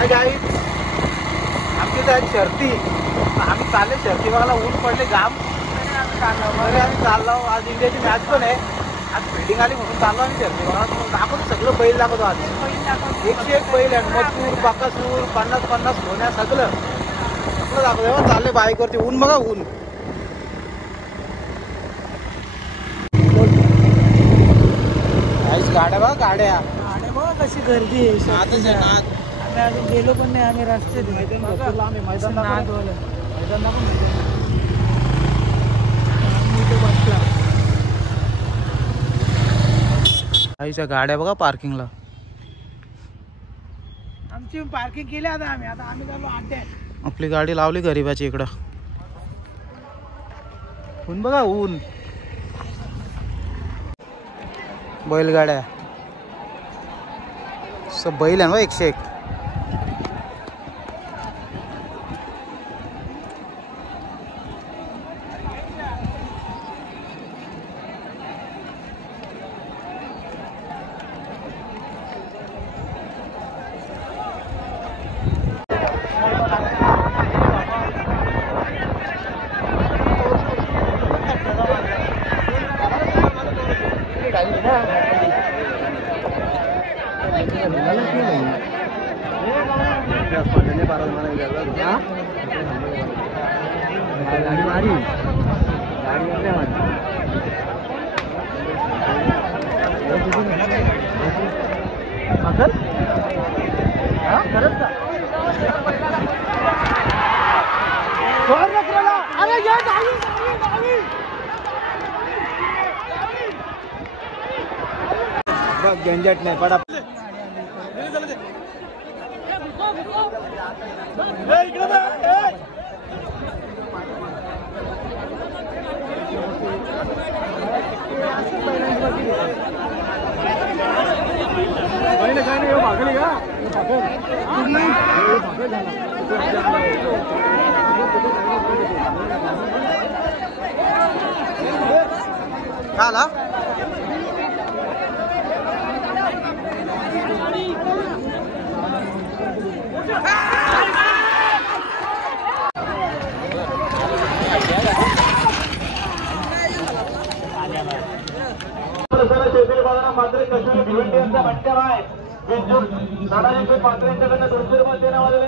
आमची तर शर्ती आम्ही चालले शर्ती बघायला. ऊन पडले घाम आम्ही चाललो. आज इंडियाची मॅच पण आहे. आज फिल्डिंग आली म्हणून चाललो आम्ही शर्ती बघायला. दाखवतो सगळं बैल दाखवतो. आज 101 बैल आहे. मजूर बाकासूर 50-50 होण्या सगळं दाखवतो. चालले बाईकवरती. ऊन बघा ऊन. गाड्या बघा गाड्या बघा कशी गर्दी आहे. आम्ही अजून गेलो पण नाही. आम्ही रस्त्यात आईच्या गाड्या बघा पार्किंगला. आमची पार्किंग केली आता आम्ही चाललो अड्ड्यात. आपली गाडी लावली गरीबाची इकडं. ऊन बघा ऊन. बैलगाड्या सब बैल आहे ना 101. झंझट नाही पडा. काला मात्र कश्मीर भिवंडीचा भटका आहे. साधारण मात्र यांच्याकडनं 200 रुपये देण्यात आलेले.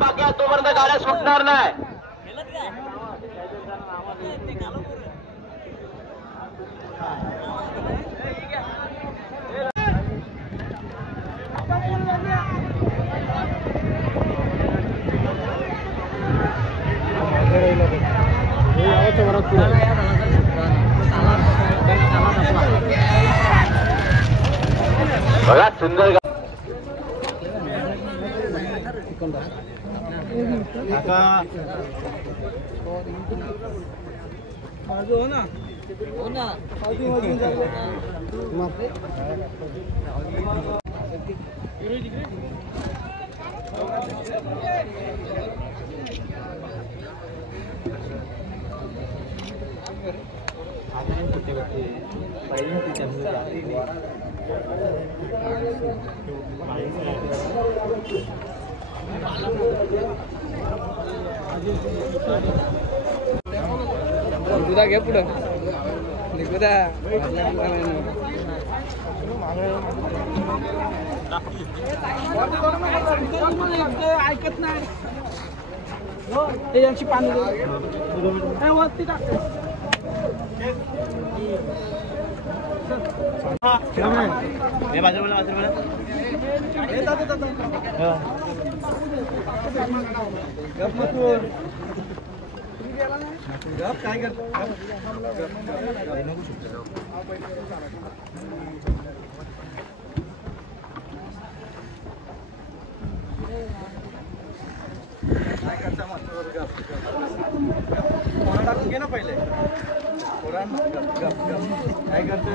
बाकी तोपर्यंत गाड्या सुटणार नाही. बघा सुंदर हो ना दुधा घ्या पुढं निघुदा ऐकत नाही. यांची पाणी वरती टाकते. काय करतो घे ना पहिले. काय करतो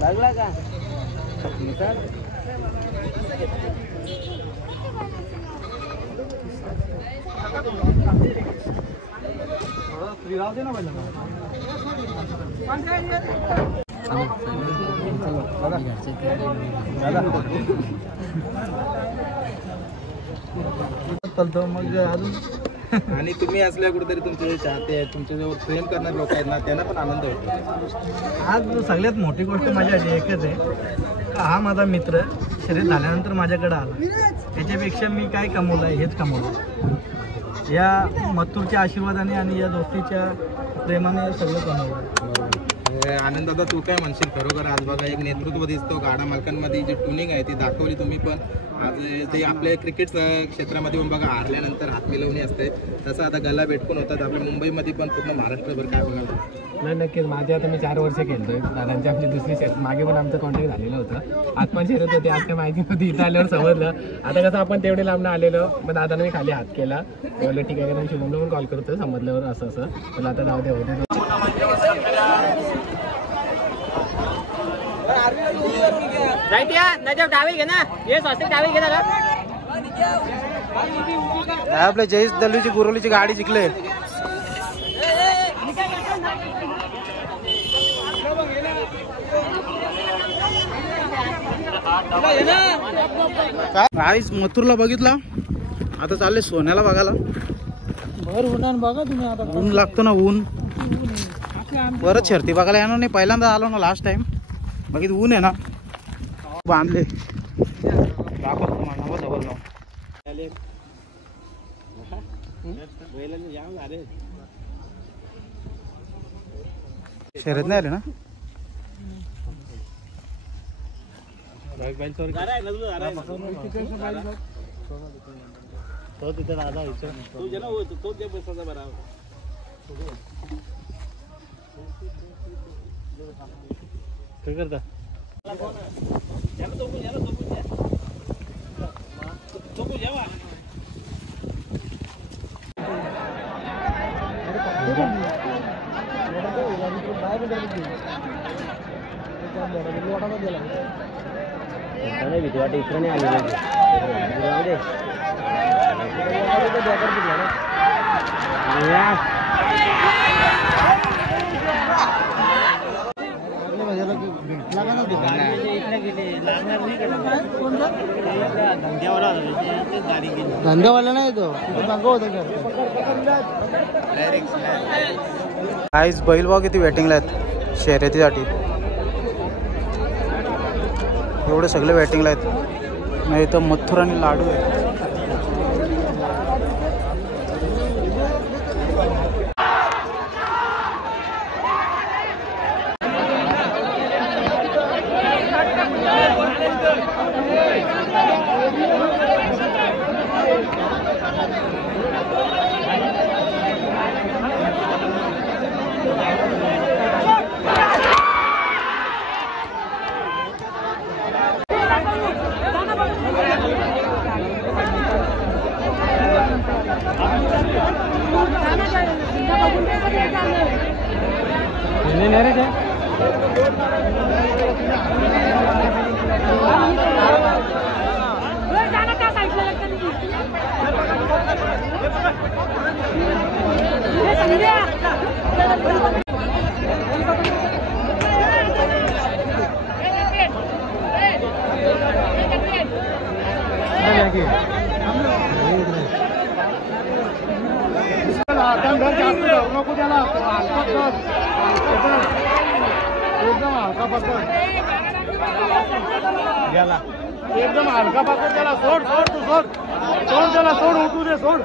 लागला का दे ना चालतो मग अजून. आणि तुम्ही असल्या कुठेतरी तुमचे चाहते आहेत, तुमच्याजवळ प्रेम करणारे लोक आहेत ना, त्यांना पण आनंद होतो. आज सगळ्यात मोठी गोष्ट माझ्यासाठी एकच आहे, हा माझा मित्र शर्यत झाल्यानंतर माझ्याकडे आला. याच्यापेक्षा मी काय कमवलं आहे हेच कमवलं. या मथुरच्या आशीर्वादाने आणि या दोस्तीच्या प्रेमाने सगळं कमवलं. आनंद दादा, तू काय म्हणशील? खरोखर आज बघा एक नेतृत्व दिसतो गाडा मालकांमध्ये, जी ट्युनिंग आहे ती दाखवली तुम्ही. पण आज ते आपल्या क्रिकेट क्षेत्रामध्ये पण बघा हारल्यानंतर हात मिळवणी असते, तसं आता गला भेटपून होतात आपल्या मुंबईमध्ये पण, पूर्ण महाराष्ट्रभर. काय बघा नाही, नक्कीच. माझे आता मी 4 वर्ष खेळतोय. दादांची आमची दुसरी शर्यत, मागे पण आमचं कॉन्टॅक्ट झालेलं होतं. आज पण शर्यत होती, आज काय माहिती नव्हती, इथं आल्यावर समजलं. आता कसं आपण तेवढे लांबणं आलेलो, मग दादाने मी खाली हात केला, बोललं ठीक आहे, शुभमला पण कॉल करतो समजल्यावर असं असं. पण आता जाऊ दे, होते आपल्या जयेश दलवीची गुरवलीची गाडी जिंकले. काय मथुरला बघितला, आता चालले सोन्याला बघायला. भर उन्हान बघा तुम्ही आता. ऊन लागतो ना, ऊन. परत शर्ती बघायला येणार नाही, पहिल्यांदा आलो ना लास्ट टाइम. बघित ऊन आहे ना, बांधले. शर्यत नाही आले ना. काय करता? भीती वाटते, इकडे नाही आले. धंद्यावाला नाही तो आईच बैल बघ किती वेटिंगला आहेत शर्यतीसाठी. एवढे सगळे वेटिंगला आहेत. नाही तर मथुर आणि लाडू आहे. एकदम हलका पकड त्याला. सोड सोड तू सोड सोड त्याला. सोड उठू दे. सोड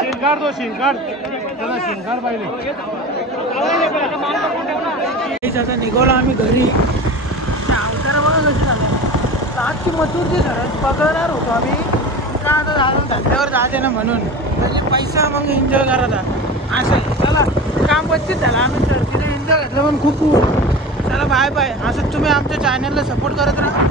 शिंगाड तो शिंगाड त्याला शिंगाड पाहिले. आता निघालो आम्ही घरी. अवतारा बघा कशी झालं. आजची मजूरची घरात पकडणार होतो आम्ही का आता झालं धंद्यावर जाते ना म्हणून पैसा मग एन्जॉय करत असं. चला काम बच्चित झालं. आम्ही चर्चीने एन्जॉय घेतलं पण खूप. चला बाय बाय. असंच तुम्ही आमच्या चॅनलला सपोर्ट करत राहा.